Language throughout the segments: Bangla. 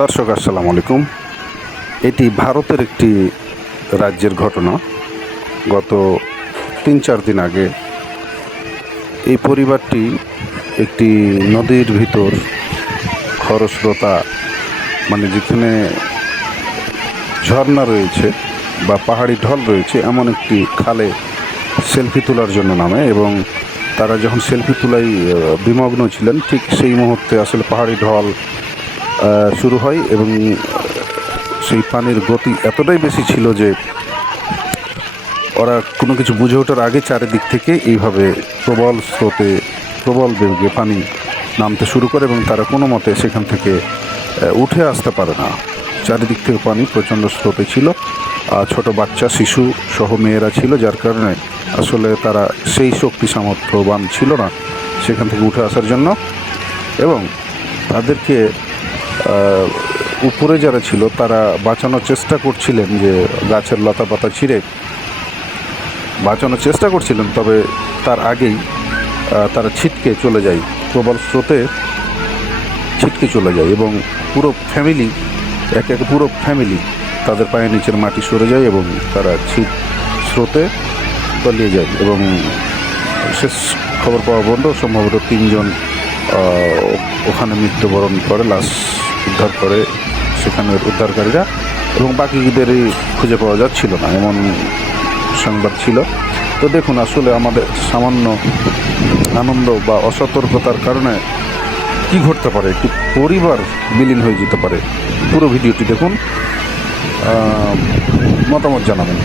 দর্শক আসসালামু আলাইকুম। এটি ভারতের একটি রাজ্যের ঘটনা। গত 3-4 দিন আগে এই পরিবারটি একটি নদীর ভিতর খরস্রোতা মানে যেখানে ঝর্ণা রয়েছে বা পাহাড়ি ঢল রয়েছে এমন একটি খালে সেলফি তোলার জন্য নামে, এবং তারা যখন সেলফি তোলাই বিমগ্ন ছিলেন ঠিক সেই মুহূর্তে আসলে পাহাড়ি ঢল শুরু হয় এবং সেই পানির গতি এতটাই বেশি ছিল যে ওরা কোনো কিছু বুঝে ওঠার আগে চারিদিক থেকে এইভাবে প্রবল স্রোতে প্রবল বেগে পানি নামতে শুরু করে এবং তারা কোনো মতে সেখান থেকে উঠে আসতে পারে না। চারিদিক থেকে পানি প্রচণ্ড স্রোতে ছিল, ছোট বাচ্চা শিশু সহ মেয়েরা ছিল, যার কারণে আসলে তারা সেই শক্তি সামর্থ্যবান ছিল না সেখান থেকে উঠে আসার জন্য। এবং তাদেরকে উপরে যারা ছিল তারা বাঁচানোর চেষ্টা করছিলেন, যে গাছের লতা পাতা ছিঁড়ে বাঁচানোর চেষ্টা করছিলেন, তবে তার আগেই তারা ছিটকে চলে যায়, প্রবল স্রোতে ছিটকে চলে যায় এবং পুরো ফ্যামিলি পুরো ফ্যামিলি তাদের পায়ের নিচের মাটি সরে যায় এবং তারা স্রোতে তলিয়ে যায়। এবং শেষ খবর পাওয়া পর্যন্ত সম্ভবত 3 জন ওখানে মৃত্যুবরণ করে, লাশ উদ্ধার করে সেখানের উদ্ধারকারীরা, এবং বাকিদেরই খুঁজে পাওয়া যাচ্ছিল না এমন সংবাদ ছিল। তো দেখুন, আসলে আমাদের সামান্য আনন্দ বা অসতর্কতার কারণে কি ঘটতে পারে, একটি পরিবার বিলীন হয়ে যেতে পারে। পুরো ভিডিওটি দেখুন, মতামত জানাবেন।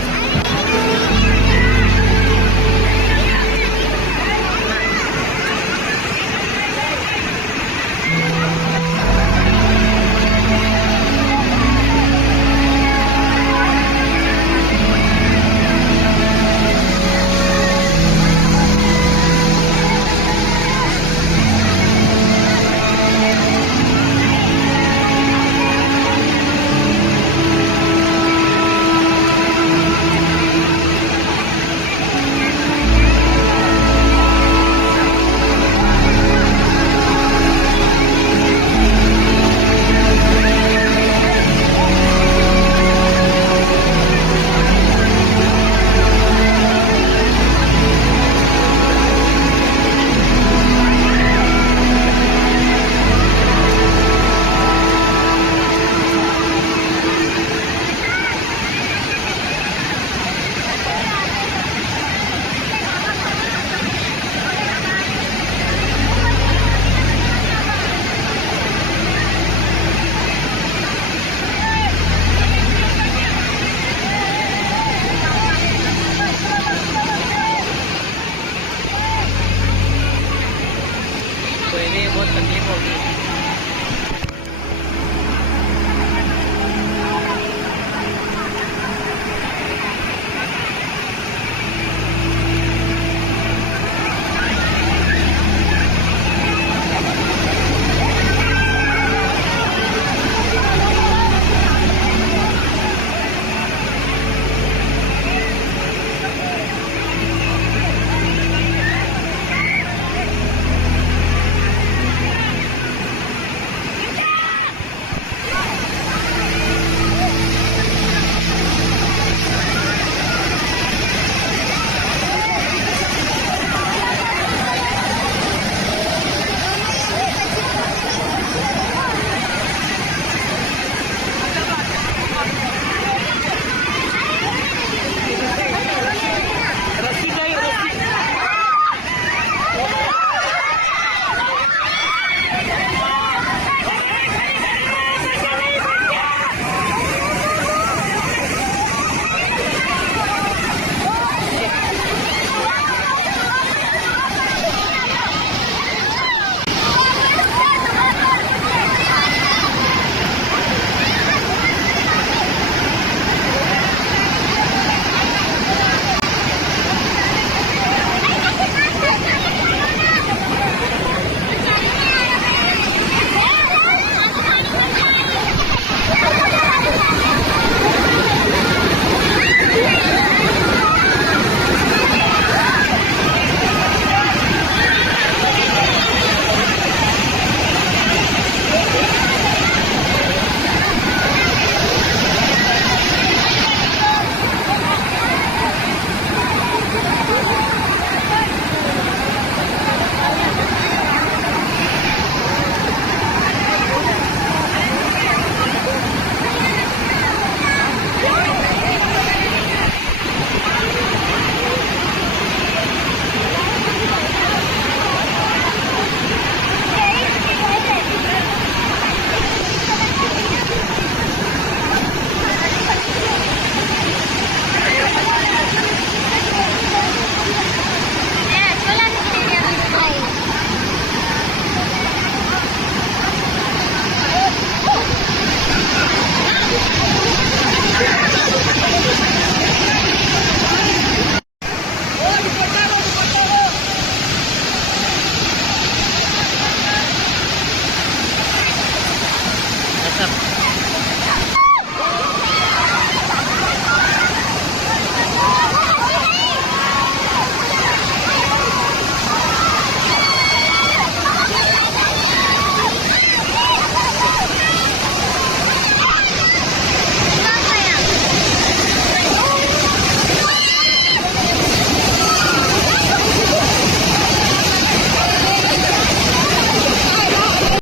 कोई भी बहुत तकलीफ होगी।